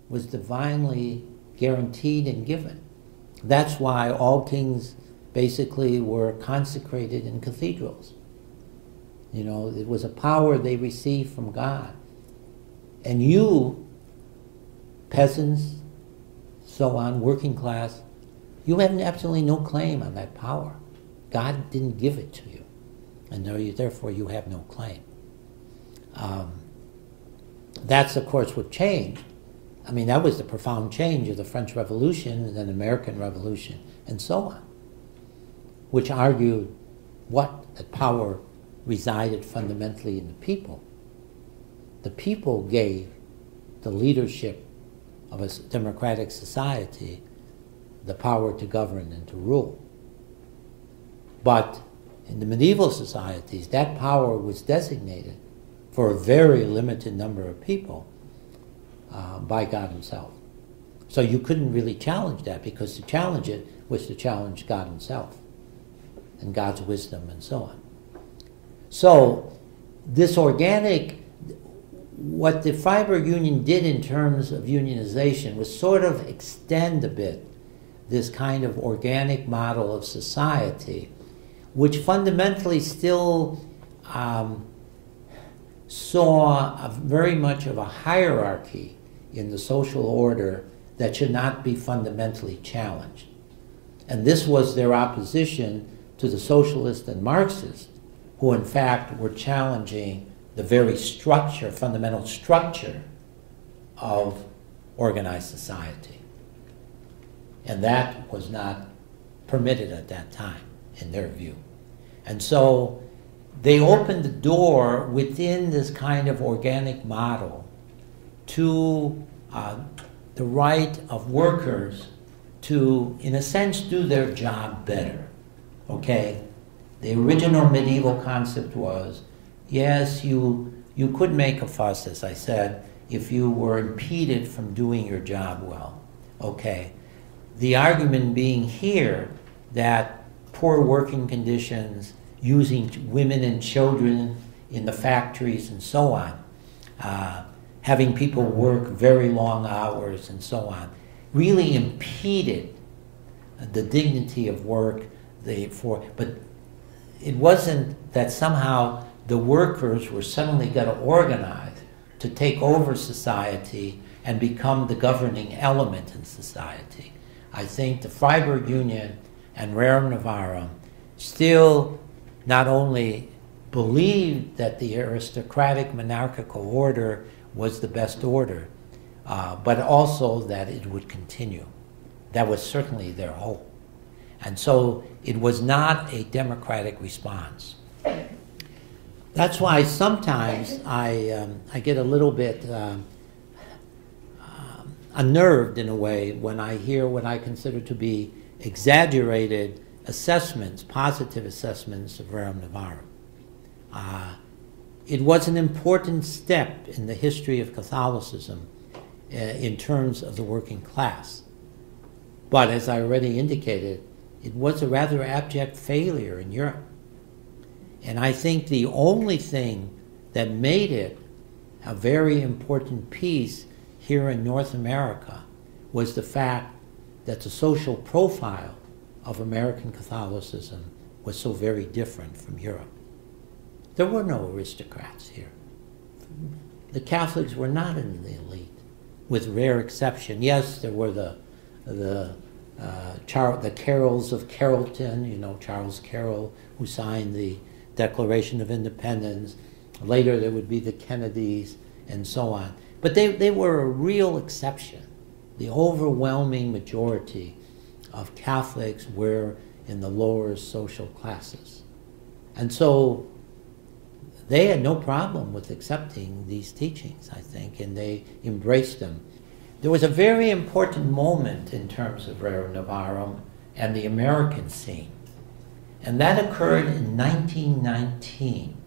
was divinely guaranteed and given. That's why all kings basically were consecrated in cathedrals. It was a power they received from God. And you, peasants, so on, working class, you have absolutely no claim on that power. God didn't give it to you, and therefore you have no claim. That's, of course, what changed. That was the profound change of the French Revolution and then the American Revolution and so on, which argued that power resided fundamentally in the people. The people gave the leadership of a democratic society the power to govern and to rule. But in the medieval societies, that power was designated for a very limited number of people by God himself. So you couldn't really challenge that, because to challenge it was to challenge God himself and God's wisdom and so on. So this what the Freiburg Union did in terms of unionization was sort of extend a bit this kind of organic model of society, which fundamentally still saw very much of a hierarchy in the social order that should not be fundamentally challenged. And this was their opposition to the socialists and Marxists, who in fact were challenging the very structure, fundamental structure of organized society. And that was not permitted at that time, in their view. And so they opened the door within this kind of organic model to the right of workers to, in a sense, do their job better, okay? The original medieval concept was, yes, you could make a fuss, as I said, if you were impeded from doing your job well, okay? The argument being here that poor working conditions, using women and children in the factories and so on, having people work very long hours and so on, really impeded the dignity of work. But it wasn't that somehow the workers were suddenly going to organize to take over society and become the governing element in society. I think the Freiburg Union and Rerum Novarum still not only believed that the aristocratic monarchical order was the best order, but also that it would continue. That was certainly their hope. And so it was not a democratic response. That's why sometimes I get a little bit unnerved in a way when I hear what I consider to be exaggerated assessments, positive assessments of Rerum Novarum. It was an important step in the history of Catholicism in terms of the working class. But as I already indicated, it was a rather abject failure in Europe. And I think the only thing that made it a very important piece here in North America was the fact that the social profile of American Catholicism was so very different from Europe. There were no aristocrats here. The Catholics were not in the elite, with rare exception. Yes, there were the Carrolls of Carrollton, you know, Charles Carroll, who signed the Declaration of Independence. Later there would be the Kennedys and so on. But they were a real exception. The overwhelming majority of Catholics were in the lower social classes. And so they had no problem with accepting these teachings, I think, and they embraced them. There was a very important moment in terms of Rerum Novarum and the American scene. And that occurred in 1919.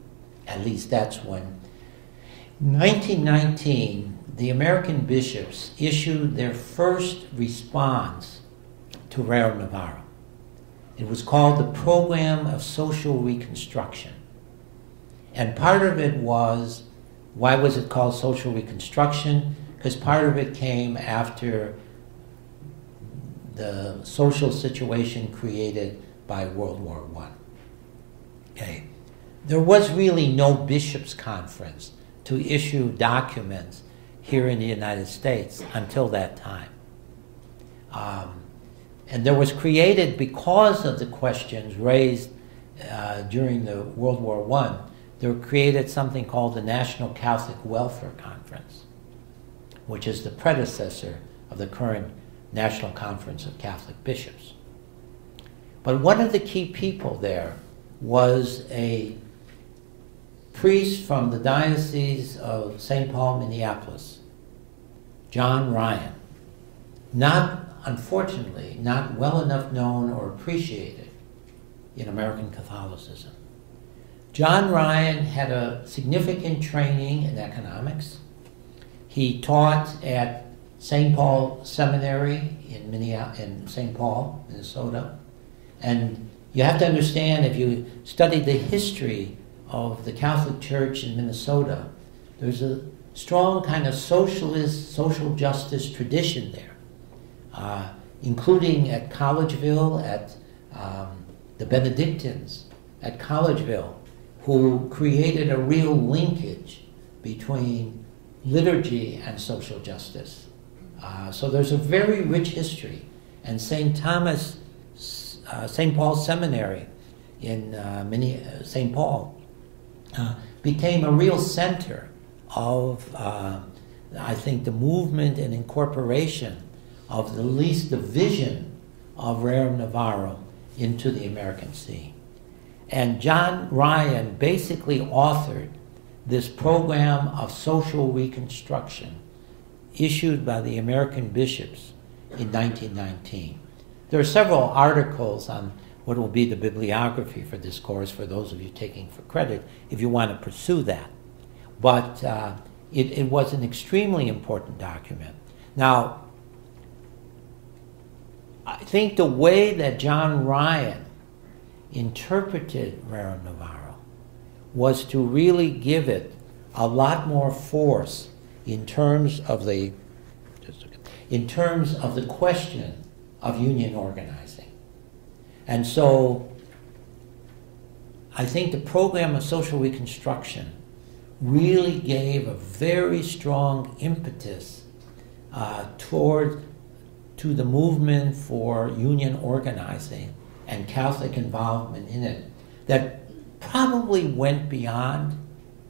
At least that's when. In 1919, the American bishops issued their first response to Rerum Novarum. It was called the Program of Social Reconstruction. And part of it was, why was it called Social Reconstruction? Because part of it came after the social situation created by World War I. Okay. There was really no bishops' conference to issue documents here in the United States until that time. And there was created, because of the questions raised during the World War I, there were created something called the National Catholic Welfare Conference, which is the predecessor of the current National Conference of Catholic Bishops. But one of the key people there was a priest from the Diocese of St. Paul, Minneapolis, John Ryan. Unfortunately, not well enough known or appreciated in American Catholicism. John Ryan had a significant training in economics. He taught at St. Paul Seminary in St. Paul, Minnesota. And you have to understand, if you study the history of the Catholic Church in Minnesota, there's a strong kind of socialist, social justice tradition there, including at Collegeville, at the Benedictines at Collegeville, who created a real linkage between liturgy and social justice. So there's a very rich history. And St. Paul Seminary in St. Paul became a real center of, I think, the movement and incorporation of at least the vision of Rerum Novarum into the American scene. And John Ryan basically authored this program of social reconstruction issued by the American bishops in 1919. There are several articles on what will be the bibliography for this course for those of you taking for credit if you want to pursue that. But it was an extremely important document. Now, I think the way that John Ryan interpreted Rerum Novarum was to really give it a lot more force in terms of the question of union organizing. And so I think the program of social reconstruction really gave a very strong impetus to the movement for union organizing and Catholic involvement in it that probably went beyond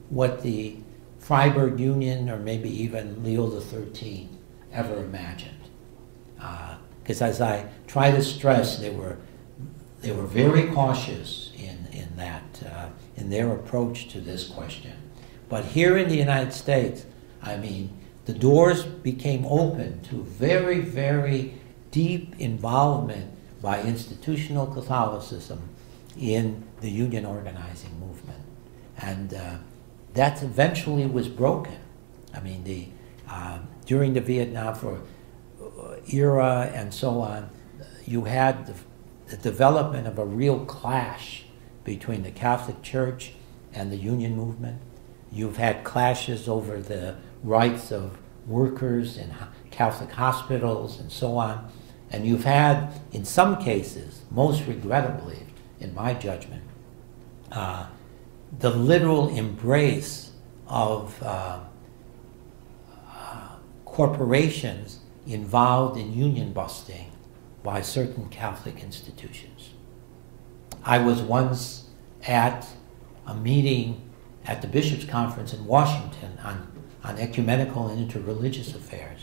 what the Freiburg Union or maybe even Leo XIII ever imagined. Because as I try to stress, they were very cautious in their approach to this question. But here in the United States, I mean, the doors became open to very, very deep involvement by institutional Catholicism in the union organizing movement. And that eventually was broken. I mean, during the Vietnam era and so on, you had the development of a real clash between the Catholic Church and the union movement. You've had clashes over the rights of workers in Catholic hospitals and so on. And you've had, in some cases, most regrettably, in my judgment, the literal embrace of corporations involved in union busting by certain Catholic institutions. I was once at a meeting at the Bishops' Conference in Washington on ecumenical and interreligious affairs.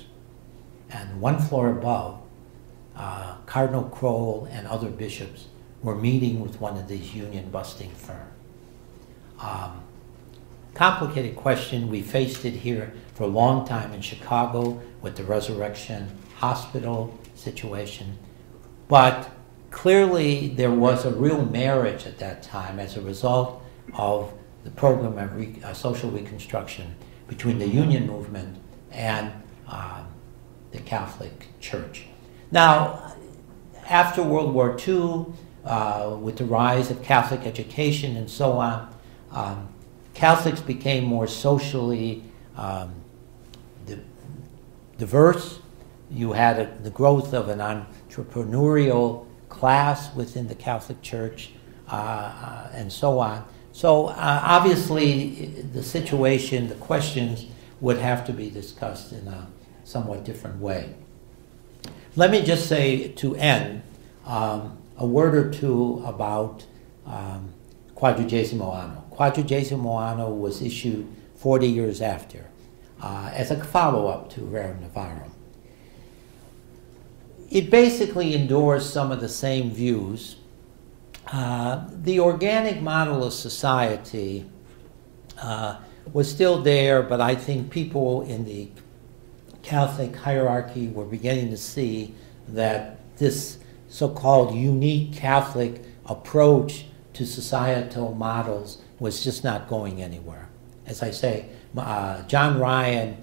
And one floor above, Cardinal Kroll and other bishops were meeting with one of these union-busting firms. Complicated question. We faced it here for a long time in Chicago with the Resurrection Hospital situation. But clearly there was a real marriage at that time as a result of the program of social reconstruction between the union movement and the Catholic Church. Now, after World War II, with the rise of Catholic education and so on, Catholics became more socially diverse. You had the growth of an entrepreneurial class within the Catholic Church and so on. So obviously the situation, the questions would have to be discussed in a somewhat different way. Let me just say to end a word or two about Quadragesimo Anno. Quadragesimo Anno was issued 40 years after as a follow-up to Rerum Novarum. It basically endorsed some of the same views The organic model of society was still there, but I think people in the Catholic hierarchy were beginning to see that this so-called unique Catholic approach to societal models was just not going anywhere. As I say, John Ryan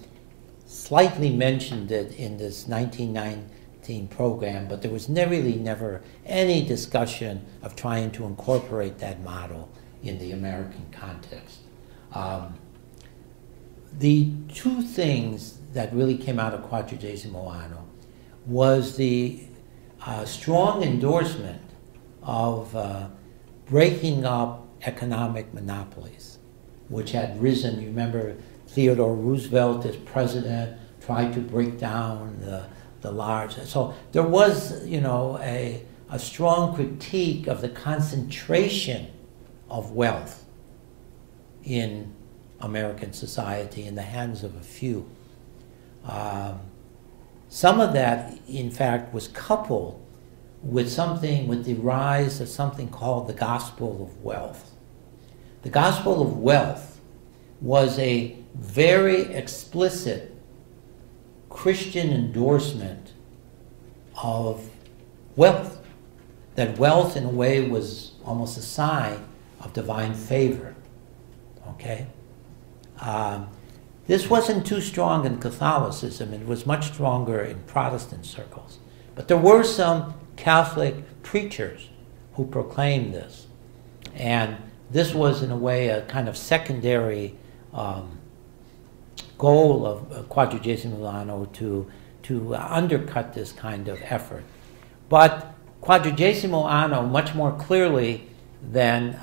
slightly mentioned it in this 1919 program, but there was never any discussion of trying to incorporate that model in the American context. The two things that really came out of Quadragesimo Anno was the strong endorsement of breaking up economic monopolies, which had risen. You remember Theodore Roosevelt as president tried to break down the large. So there was, you know, a strong critique of the concentration of wealth in American society in the hands of a few. Some of that, in fact, was coupled with the rise of something called the Gospel of Wealth. The Gospel of Wealth was a very explicit Christian endorsement of wealth, that wealth in a way was almost a sign of divine favor, okay? This wasn't too strong in Catholicism. It was much stronger in Protestant circles. But there were some Catholic preachers who proclaimed this. And this was, in a way, a kind of secondary goal of Quadragesimo Anno to undercut this kind of effort. But Quadragesimo Anno, much more clearly than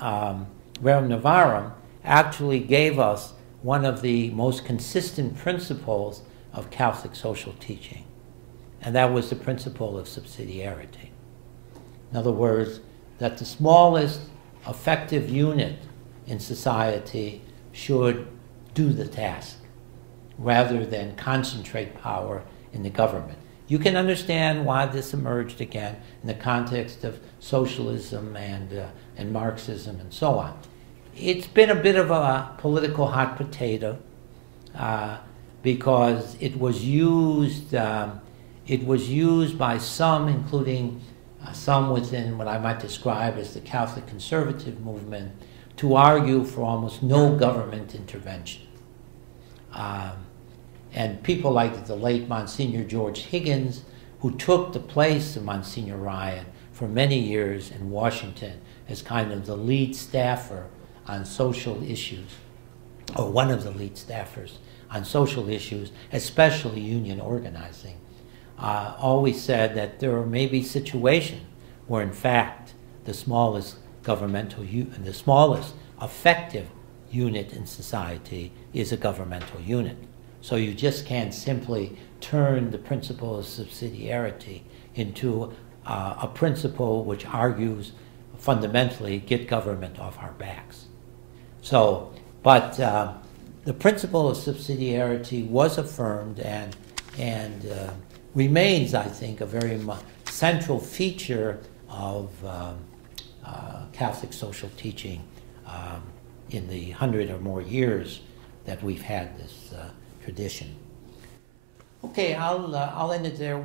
Rerum Novarum, actually gave us one of the most consistent principles of Catholic social teaching, and that was the principle of subsidiarity. In other words, that the smallest effective unit in society should do the task rather than concentrate power in the government. You can understand why this emerged again in the context of socialism and Marxism and so on. It's been a bit of a political hot potato because it was used by some, including some within what I might describe as the Catholic conservative movement, to argue for almost no government intervention. And people like the late Monsignor George Higgins, who took the place of Monsignor Ryan for many years in Washington as kind of the lead staffer on social issues, or one of the lead staffers on social issues, especially union organizing, always said that there are maybe situations where, in fact, the smallest the smallest effective unit in society is a governmental unit. So you just can't simply turn the principle of subsidiarity into a principle which argues fundamentally get government off our backs. So, but the principle of subsidiarity was affirmed and remains, I think, a very central feature of Catholic social teaching in the 100 or more years that we've had this tradition. Okay, I'll end it there.